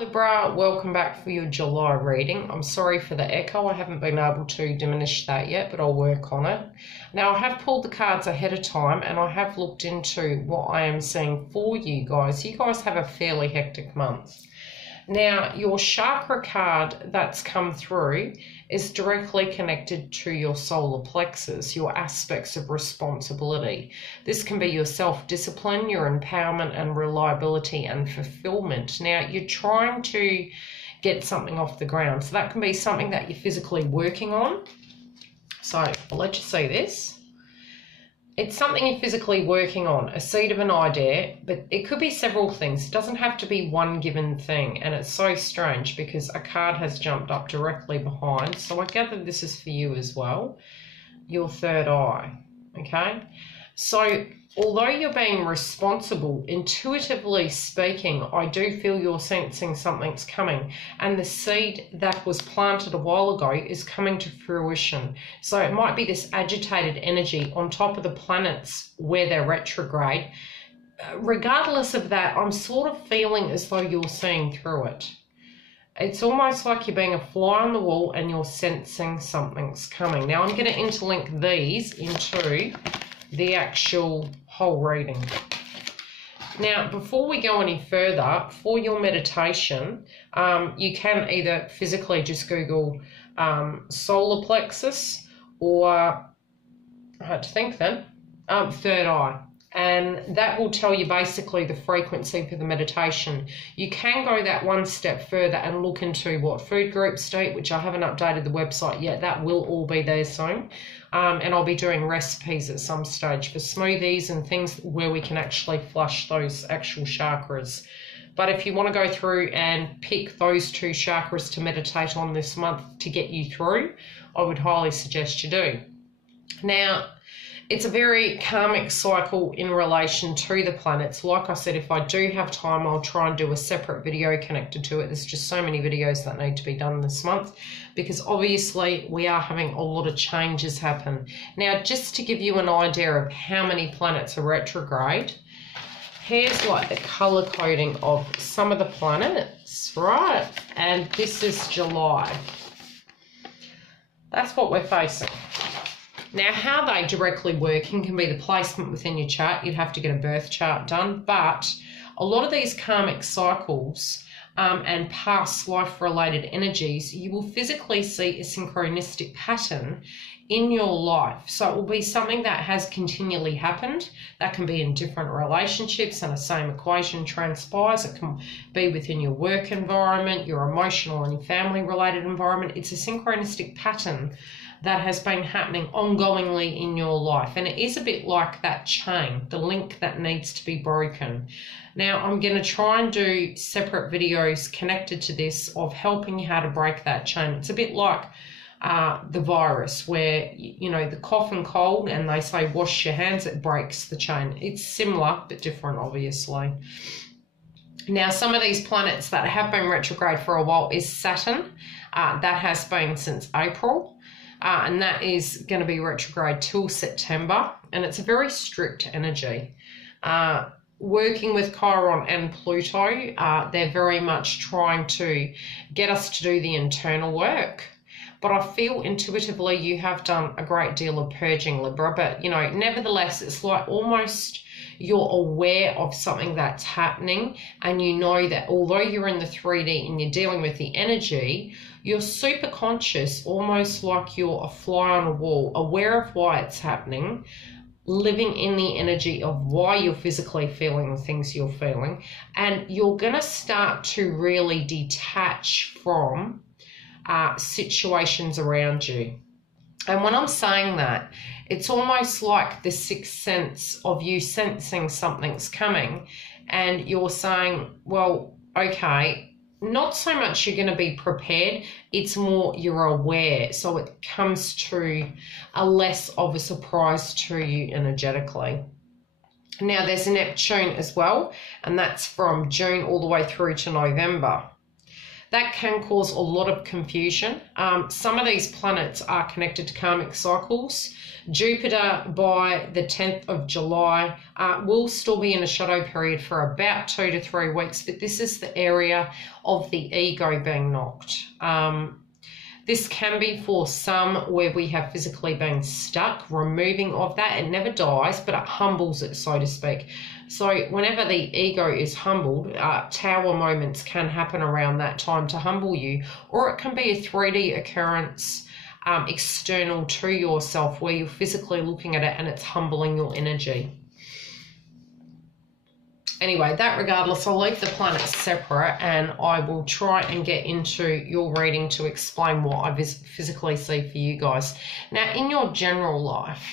Libra, welcome back for your July reading. I'm sorry for the echo. I haven't been able to diminish that yet, but I'll work on it. Now, I have pulled the cards ahead of time and I have looked into what I am seeing for you guys. You guys have a fairly hectic month. Now, your chakra card that's come through is directly connected to your solar plexus, your aspects of responsibility. This can be your self-discipline, your empowerment and reliability and fulfillment. Now, you're trying to get something off the ground. So that can be something that you're physically working on. So I'll let you see this. It's something you're physically working on, a seed of an idea, but it could be several things. It doesn't have to be one given thing. And it's so strange because a card has jumped up directly behind. So I gather this is for you as well, your third eye, okay? So although you're being responsible, intuitively speaking, I do feel you're sensing something's coming. And the seed that was planted a while ago is coming to fruition. So it might be this agitated energy on top of the planets where they're retrograde. Regardless of that, I'm sort of feeling as though you're seeing through it. It's almost like you're being a fly on the wall and you're sensing something's coming. Now I'm going to interlink these into the actual whole reading. Now, before we go any further, for your meditation, you can either physically just Google solar plexus or, I had to think then, third eye. And that will tell you basically the frequency for the meditation. You can go that one step further and look into what food groups do, which I haven't updated the website yet. That will all be there soon. And I'll be doing recipes at some stage for smoothies and things where we can actually flush those actual chakras. But if you want to go through and pick those two chakras to meditate on this month to get you through, I would highly suggest you do. Now, it's a very karmic cycle in relation to the planets. Like I said, if I do have time, I'll try and do a separate video connected to it. There's just so many videos that need to be done this month because obviously we are having a lot of changes happen. Now, just to give you an idea of how many planets are retrograde, here's like the color coding of some of the planets, right? And this is July. That's what we're facing. Now, how they directly working can be the placement within your chart. You'd have to get a birth chart done. But a lot of these karmic cycles and past life-related energies, you will physically see a synchronistic pattern in your life. So it will be something that has continually happened. That can be in different relationships and the same equation transpires. It can be within your work environment, your emotional and your family-related environment. It's a synchronistic pattern that has been happening ongoingly in your life. And it is a bit like that chain, the link that needs to be broken. Now, I'm going to try and do separate videos connected to this of helping you how to break that chain. It's a bit like the virus where, you know, the cough and cold and they say wash your hands, it breaks the chain. It's similar but different, obviously. Now, some of these planets that have been retrograde for a while is Saturn. That has been since April. And that is going to be retrograde till September. And it's a very strict energy. Working with Chiron and Pluto, they're very much trying to get us to do the internal work. But I feel intuitively you have done a great deal of purging, Libra. But, you know, nevertheless, it's like almost you're aware of something that's happening. And you know that although you're in the 3D and you're dealing with the energy, you're super conscious, almost like you're a fly on a wall, aware of why it's happening, living in the energy of why you're physically feeling the things you're feeling. And you're going to start to really detach from situations around you. And when I'm saying that, it's almost like the sixth sense of you sensing something's coming and you're saying, well, okay, not so much you're going to be prepared, it's more you're aware. So it comes to a less of a surprise to you energetically. Now there's Neptune as well, and that's from June all the way through to November. That can cause a lot of confusion. Some of these planets are connected to karmic cycles. Jupiter, by the 10th of July, will still be in a shadow period for about 2 to 3 weeks, but this is the area of the ego being knocked. This can be for some where we have physically been stuck, removing of that. It never dies, but it humbles it, so to speak. So whenever the ego is humbled, tower moments can happen around that time to humble you, or it can be a 3D occurrence external to yourself where you're physically looking at it and it's humbling your energy. Anyway, that regardless, I'll leave the planets separate and I will try and get into your reading to explain what I physically see for you guys. Now, in your general life,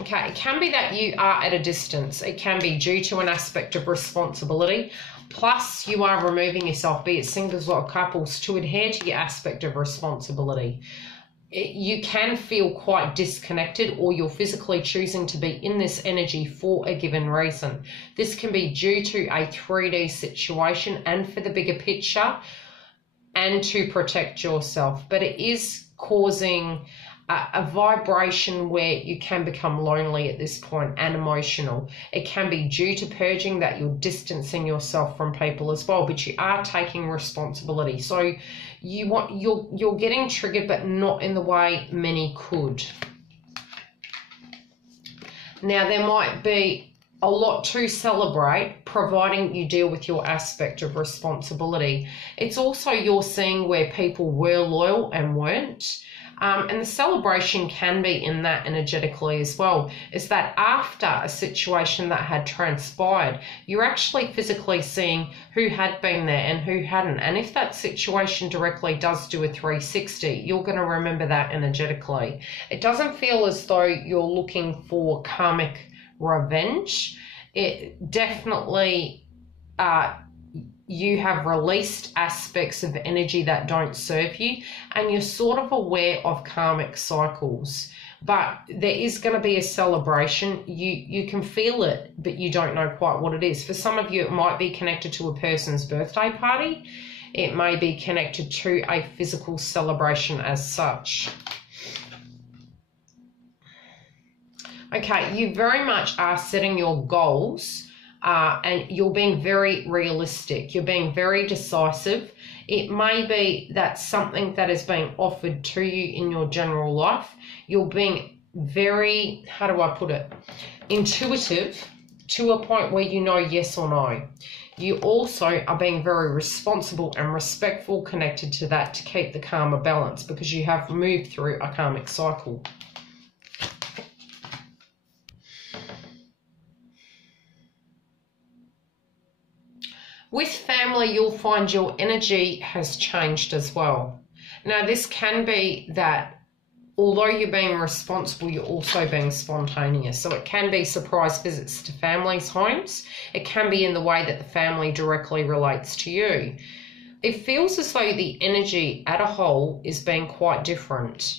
okay, it can be that you are at a distance. It can be due to an aspect of responsibility. Plus, you are removing yourself, be it singles or couples, to adhere to your aspect of responsibility. You can feel quite disconnected, or you're physically choosing to be in this energy for a given reason. This can be due to a 3D situation and for the bigger picture and to protect yourself. But it is causing a vibration where you can become lonely at this point and emotional. It can be due to purging, that you're distancing yourself from people as well, but you are taking responsibility. So you're getting triggered, but not in the way many could. Now, there might be a lot to celebrate, providing you deal with your aspect of responsibility. It's also you're seeing where people were loyal and weren't. And the celebration can be in that energetically as well, is that after a situation that had transpired, you're actually physically seeing who had been there and who hadn't. And if that situation directly does do a 360, you're going to remember that energetically. It doesn't feel as though you're looking for karmic revenge. It definitely you have released aspects of energy that don't serve you, and you're sort of aware of karmic cycles, but there is going to be a celebration. You can feel it, but you don't know quite what it is. For some of you, it might be connected to a person's birthday party. It may be connected to a physical celebration as such. Okay, you very much are setting your goals. And you're being very realistic. You're being very decisive. It may be that something that is being offered to you in your general life, you're being very, how do I put it, intuitive to a point where you know yes or no. You also are being very responsible and respectful connected to that to keep the karma balance, because you have moved through a karmic cycle. With family, you'll find your energy has changed as well. Now, this can be that although you're being responsible, you're also being spontaneous. So it can be surprise visits to families' homes. It can be in the way that the family directly relates to you. It feels as though the energy at a whole is being quite different.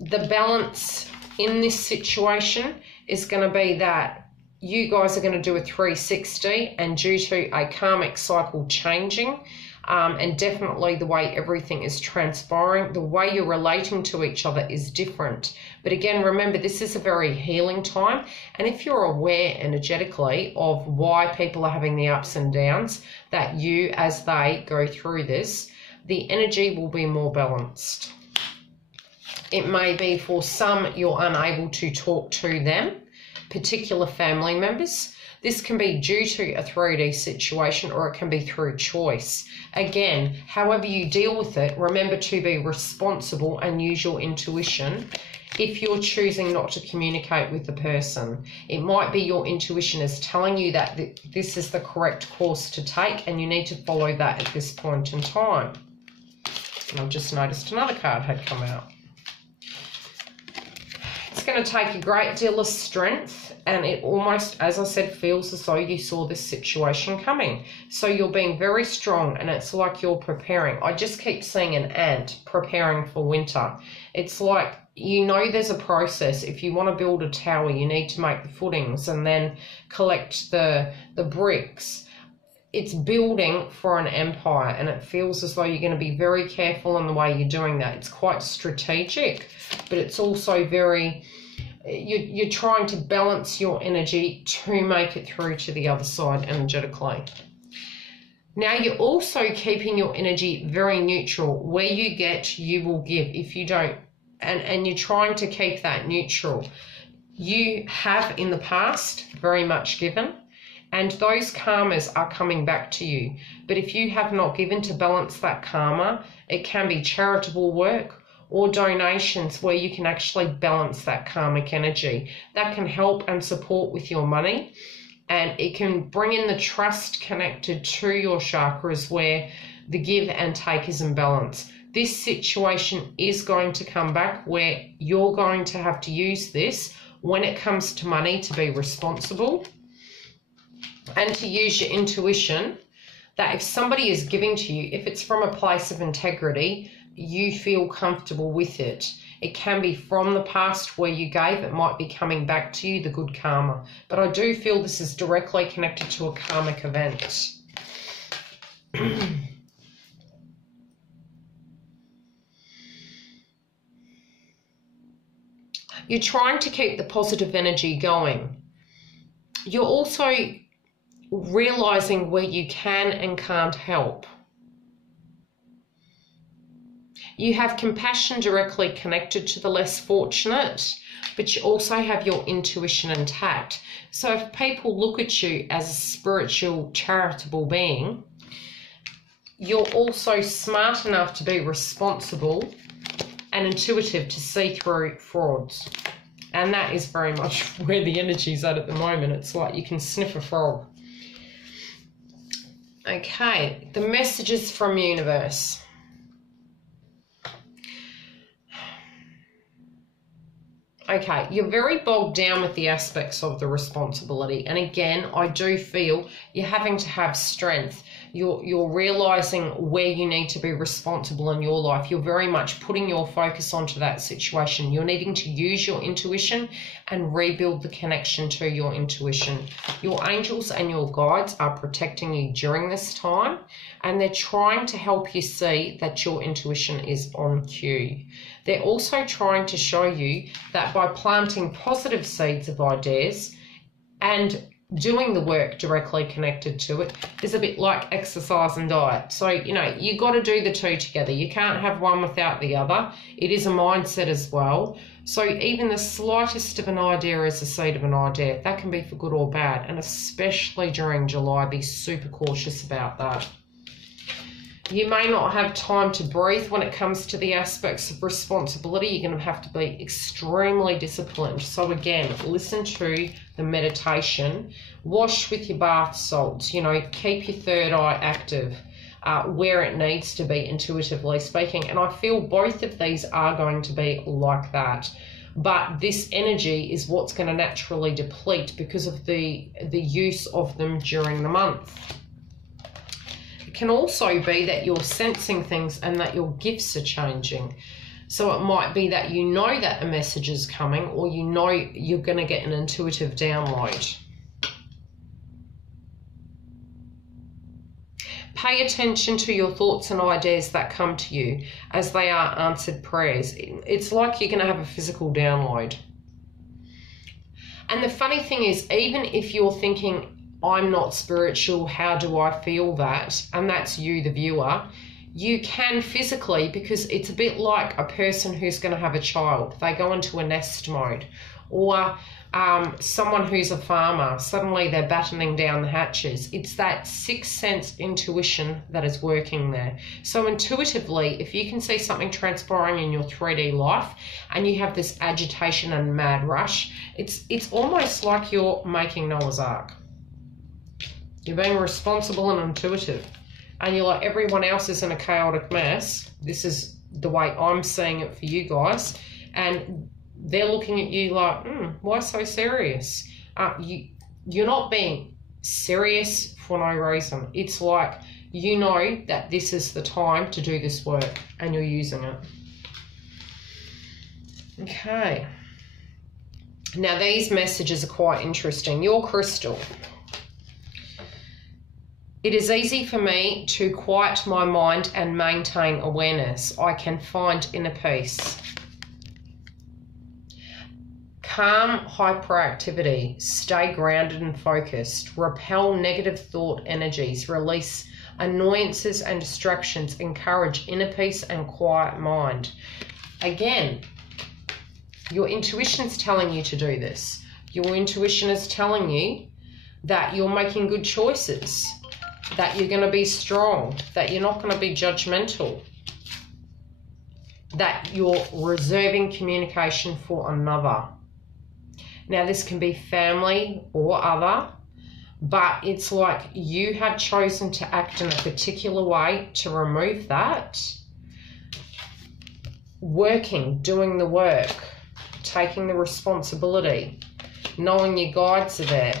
The balance in this situation is going to be that you guys are going to do a 360, and due to a karmic cycle changing, and definitely the way everything is transpiring, the way you're relating to each other is different. But again, remember, this is a very healing time, and if you're aware energetically of why people are having the ups and downs, that you, as they go through this, the energy will be more balanced. It may be for some you're unable to talk to them, particular family members. This can be due to a 3D situation, or it can be through choice. Again, however you deal with it, remember to be responsible and use your intuition if you're choosing not to communicate with the person. It might be your intuition is telling you that this is the correct course to take, and you need to follow that at this point in time. And I've just noticed another card had come out. It's going to take a great deal of strength, and it almost, as I said, feels as though you saw this situation coming. So you're being very strong, and it's like you're preparing. I just keep seeing an ant preparing for winter. It's like, you know, there's a process. If you want to build a tower, you need to make the footings and then collect the bricks. it's building for an empire, and it feels as though you're going to be very careful in the way you're doing that. It's quite strategic, but it's also very, you're trying to balance your energy to make it through to the other side energetically. Now, you're also keeping your energy very neutral. Where you get, you will give. If you don't, and you're trying to keep that neutral. You have in the past very much given, and those karmas are coming back to you. But if you have not given to balance that karma, it can be charitable work or donations where you can actually balance that karmic energy. That can help and support with your money. And it can bring in the trust connected to your chakras where the give and take is in balance. This situation is going to come back where you're going to have to use this when it comes to money to be responsible and to use your intuition, that if somebody is giving to you, if it's from a place of integrity, you feel comfortable with it. It can be from the past where you gave, it might be coming back to you, the good karma. But I do feel this is directly connected to a karmic event. You're trying to keep the positive energy going. You're also realizing where you can and can't help. You have compassion directly connected to the less fortunate, but you also have your intuition intact. So if people look at you as a spiritual, charitable being, you're also smart enough to be responsible and intuitive to see through frauds. And that is very much where the energy's at the moment. It's like you can sniff a frog. Okay, the messages from universe. Okay, you're very bogged down with the aspects of the responsibility. And again, I do feel you're having to have strength. You're realizing where you need to be responsible in your life. You're very much putting your focus onto that situation. You're needing to use your intuition and rebuild the connection to your intuition. Your angels and your guides are protecting you during this time, and they're trying to help you see that your intuition is on cue. They're also trying to show you that by planting positive seeds of ideas and doing the work directly connected to it is a bit like exercise and diet. So, you know, you got to do the two together. You can't have one without the other. It is a mindset as well. So even the slightest of an idea is a seed of an idea. That can be for good or bad. And especially during July, be super cautious about that. You may not have time to breathe when it comes to the aspects of responsibility. You're going to have to be extremely disciplined. So again, listen to the meditation. Wash with your bath salts. You know, keep your third eye active where it needs to be, intuitively speaking. And I feel both of these are going to be like that. But this energy is what's going to naturally deplete because of the use of them during the month. It can also be that you're sensing things and that your gifts are changing. So it might be that you know that a message is coming, or you know you're going to get an intuitive download. Pay attention to your thoughts and ideas that come to you as they are answered prayers. It's like you're going to have a physical download. And the funny thing is, even if you're thinking, I'm not spiritual, how do I feel that? And that's you, the viewer. You can physically, because it's a bit like a person who's going to have a child. They go into a nest mode. Or someone who's a farmer, suddenly they're battening down the hatches. It's that sixth sense intuition that is working there. So intuitively, if you can see something transpiring in your 3D life and you have this agitation and mad rush, it's almost like you're making Noah's Ark. You're being responsible and intuitive. And you're like, everyone else is in a chaotic mess. This is the way I'm seeing it for you guys. And they're looking at you like, why so serious? You're not being serious for no reason. It's like, you know that this is the time to do this work and you're using it. Okay. Now these messages are quite interesting. Your crystal. It is easy for me to quiet my mind and maintain awareness. I can find inner peace. Calm hyperactivity. Stay grounded and focused. Repel negative thought energies. Release annoyances and distractions. Encourage inner peace and quiet mind. Again, your intuition's telling you to do this. Your intuition is telling you that you're making good choices, that you're going to be strong, that you're not going to be judgmental, that you're reserving communication for another. Now, this can be family or other, but it's like you have chosen to act in a particular way to remove that. Working, doing the work, taking the responsibility, knowing your guides are there,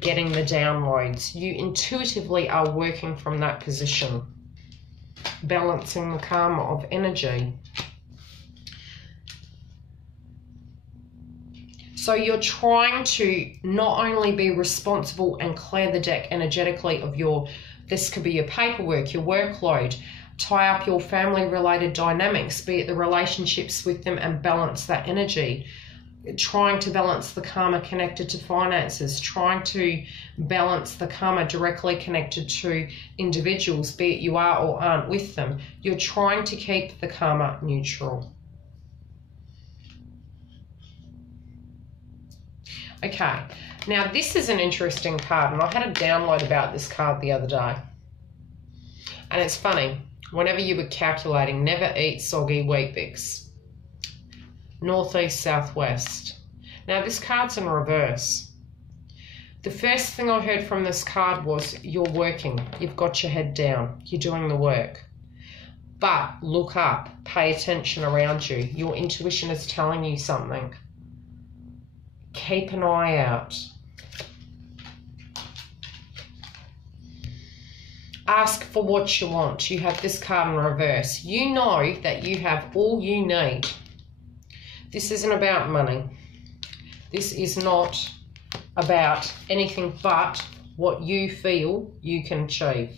getting the downloads. You intuitively are working from that position, balancing the karma of energy. So you're trying to not only be responsible and clear the deck energetically of this could be your paperwork, your workload, tie up your family related dynamics, be it the relationships with them, and balance that energy. Trying to balance the karma connected to finances, trying to balance the karma directly connected to individuals, be it you are or aren't with them. You're trying to keep the karma neutral. Okay, now this is an interesting card, and I had a download about this card the other day. And it's funny, whenever you were calculating, never eat soggy Weet-Bix. Northeast, southwest. Now this card's in reverse. The first thing I heard from this card was you're working, you've got your head down, you're doing the work. But look up, pay attention around you. Your intuition is telling you something. Keep an eye out. Ask for what you want. You have this card in reverse. You know that you have all you need. This isn't about money. This is not about anything but what you feel you can achieve.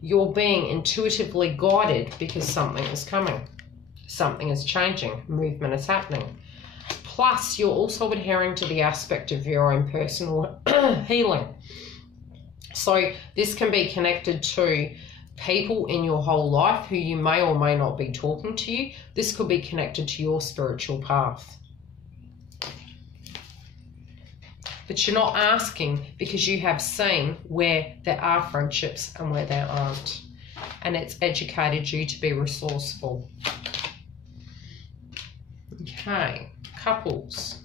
You're being intuitively guided because something is coming. Something is changing. Movement is happening. Plus, you're also adhering to the aspect of your own personal healing. So this can be connected to people in your whole life who you may or may not be talking to you. This could be connected to your spiritual path. But you're not asking because you have seen where there are friendships and where there aren't. And it's educated you to be resourceful. Okay, couples.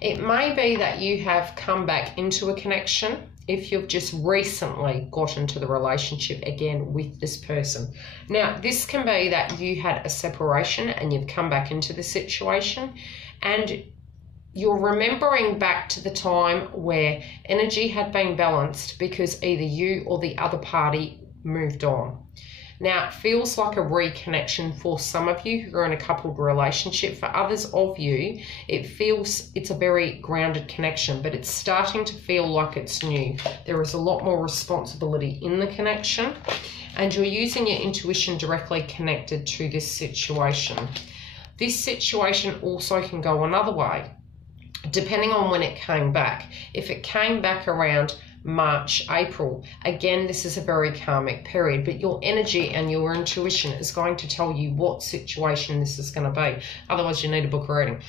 It may be that you have come back into a connection if you've just recently got into the relationship again with this person. Now, this can be that you had a separation and you've come back into the situation, and you're remembering back to the time where energy had been balanced because either you or the other party moved on. Now, it feels like a reconnection for some of you who are in a coupled relationship. For others of you, it feels it's a very grounded connection, but it's starting to feel like it's new. There is a lot more responsibility in the connection, and you're using your intuition directly connected to this situation. This situation also can go another way, depending on when it came back. If it came back around March, April, again, this is a very karmic period, but your energy and your intuition is going to tell you what situation this is going to be. Otherwise, you need a book reading.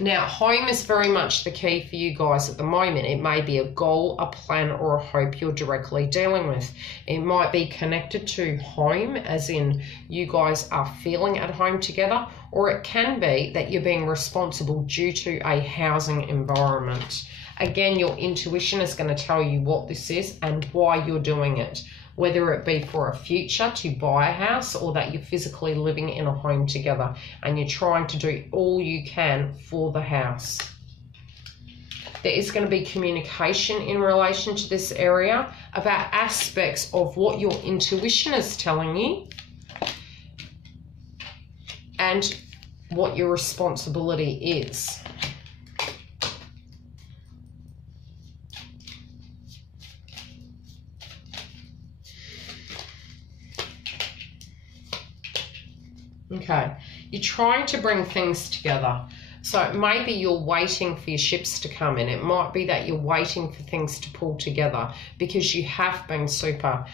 Now, home is very much the key for you guys at the moment. It may be a goal, a plan, or a hope you're directly dealing with. It might be connected to home, as in you guys are feeling at home together, or it can be that you're being responsible due to a housing environment. Again, your intuition is going to tell you what this is and why you're doing it, whether it be for a future to buy a house or that you're physically living in a home together and you're trying to do all you can for the house. There is going to be communication in relation to this area about aspects of what your intuition is telling you, and what your responsibility is. Okay, you're trying to bring things together. So maybe you're waiting for your ships to come in. It might be that you're waiting for things to pull together because you have been super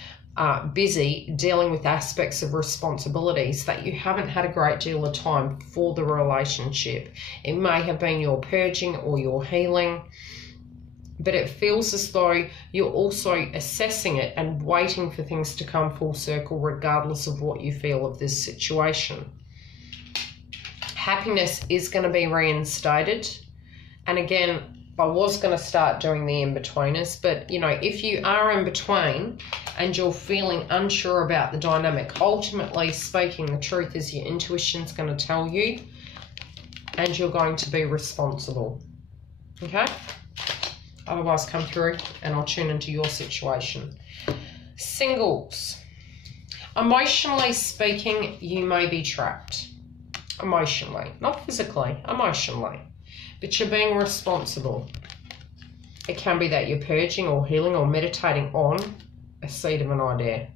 busy dealing with aspects of responsibilities that you haven't had a great deal of time for the relationship. It may have been your purging or your healing, but it feels as though you're also assessing it and waiting for things to come full circle regardless of what you feel of this situation. Happiness is going to be reinstated. And again, I was going to start doing the in-betweeners, but you know, if you are in between and you're feeling unsure about the dynamic, ultimately speaking, the truth is your intuition's going to tell you and you're going to be responsible. Okay? Otherwise, come through and I'll tune into your situation. Singles. Emotionally speaking, you may be trapped. Emotionally, not physically, emotionally. But you're being responsible. It can be that you're purging or healing or meditating on a seed of an idea.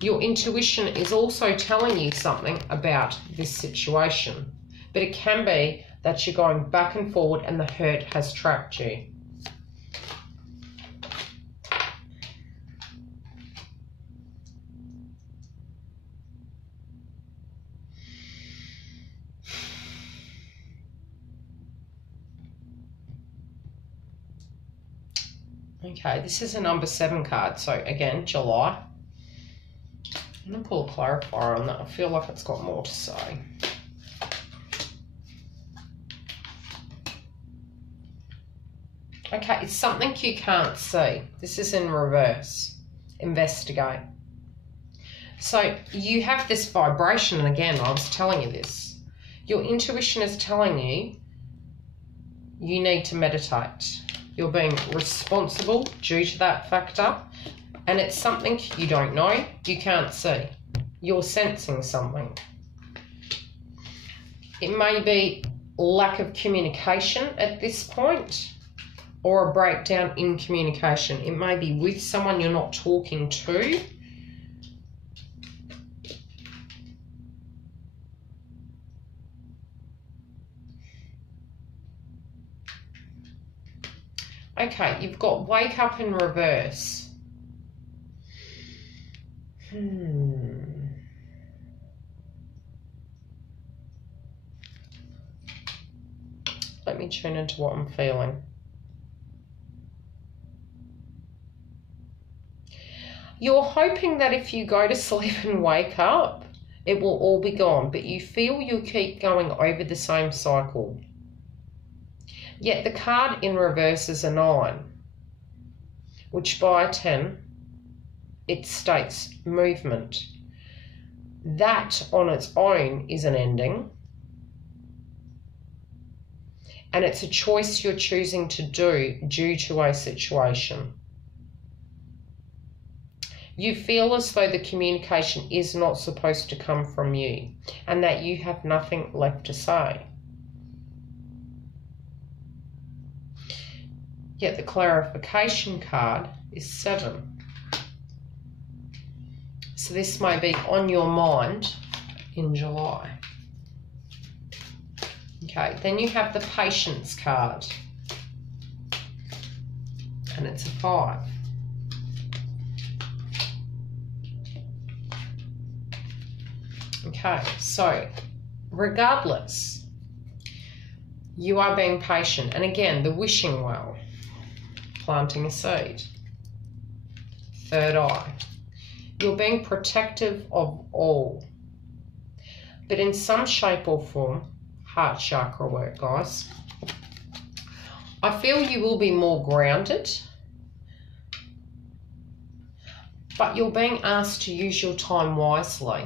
Your intuition is also telling you something about this situation. But it can be that you're going back and forward and the hurt has trapped you. Okay, this is a number 7 card. So again, July. I'm going to pull a clarifier on that. I feel like it's got more to say. Okay, it's something you can't see. This is in reverse. Investigate. So you have this vibration, and again, I was telling you this. Your intuition is telling you you need to meditate. You're being responsible due to that factor, and it's something you don't know, you can't see. You're sensing something. It may be lack of communication at this point, or a breakdown in communication. It may be with someone you're not talking to. Okay, you've got wake up in reverse. Let me tune into what I'm feeling. You're hoping that if you go to sleep and wake up, it will all be gone, but you feel you'll keep going over the same cycle. Yet the card in reverse is a 9, which by a 10, it states movement. That on its own is an ending, and it's a choice you're choosing to do due to a situation. You feel as though the communication is not supposed to come from you and that you have nothing left to say. Yet the clarification card is 7. So this may be on your mind in July. Okay, then you have the patience card, and it's a 5. Okay, so regardless, you are being patient. And again, the wishing well, planting a seed. Third eye. You're being protective of all. But in some shape or form, heart chakra work, guys, I feel you will be more grounded, but you're being asked to use your time wisely.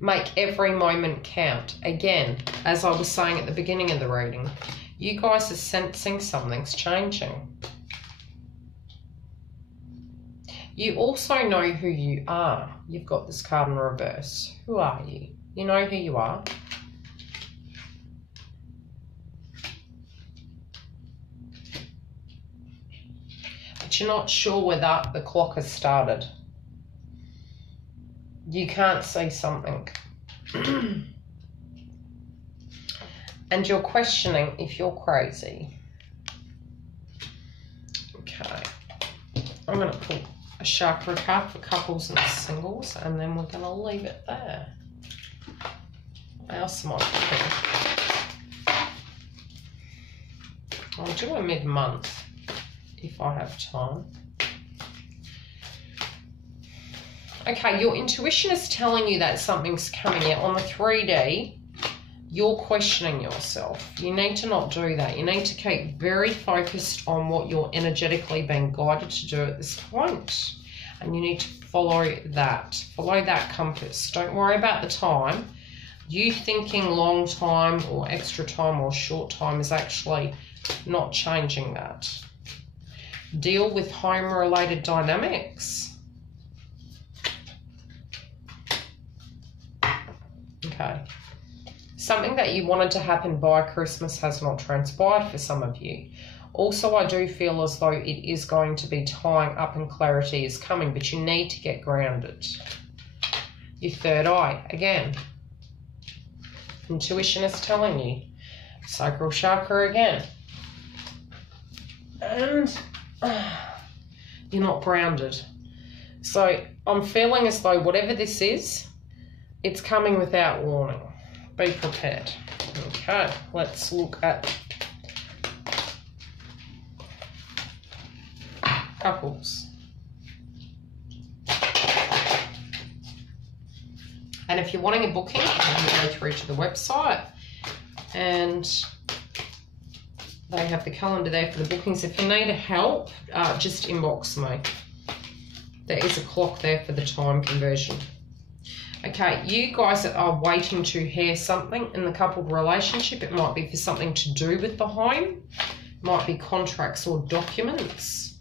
Make every moment count. Again, as I was saying at the beginning of the reading, you guys are sensing something's changing. You also know who you are. You've got this card in reverse. Who are you? You know who you are. But you're not sure whether the clock has started. You can't see something. And you're questioning if you're crazy. Okay. I'm going to pull a chakra card for couples and singles, and then we're going to leave it there. What else am I putting? I'll do a mid-month if I have time. Okay, your intuition is telling you that something's coming out. On the 3D, you're questioning yourself. You need to not do that. You need to keep very focused on what you're energetically being guided to do at this point. And you need to follow that. Follow that compass. Don't worry about the time. You thinking long time or extra time or short time is actually not changing that. Deal with home-related dynamics. Okay. Something that you wanted to happen by Christmas has not transpired for some of you. Also, I do feel as though it is going to be tying up and clarity is coming, but you need to get grounded. Your third eye, again. Intuition is telling you. Sacral chakra again. And you're not grounded. So I'm feeling as though whatever this is, it's coming without warning. Be prepared. Okay, let's look at couples. And if you're wanting a booking, you can go through to the website and they have the calendar there for the bookings. If you need help, just inbox me. There is a clock there for the time conversion. Okay, you guys are waiting to hear something in the coupled relationship. It might be for something to do with the home. It might be contracts or documents.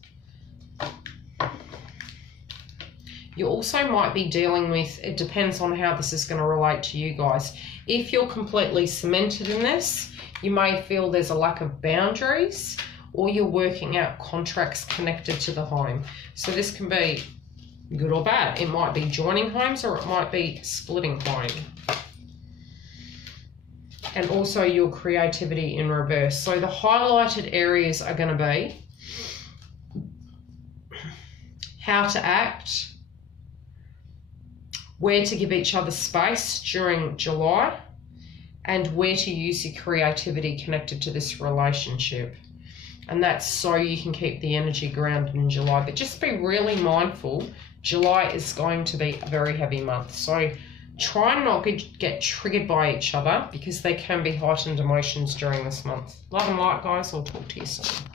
You also might be dealing with, it depends on how this is going to relate to you guys. If you're completely cemented in this, you may feel there's a lack of boundaries, or you're working out contracts connected to the home. So this can be good or bad. It might be joining homes or it might be splitting home. And also your creativity in reverse. So the highlighted areas are going to be how to act, where to give each other space during July, and where to use your creativity connected to this relationship. And that's so you can keep the energy grounded in July. But just be really mindful. July is going to be a very heavy month. So try not to get triggered by each other, because there can be heightened emotions during this month. Love and light, guys. I'll talk to you soon.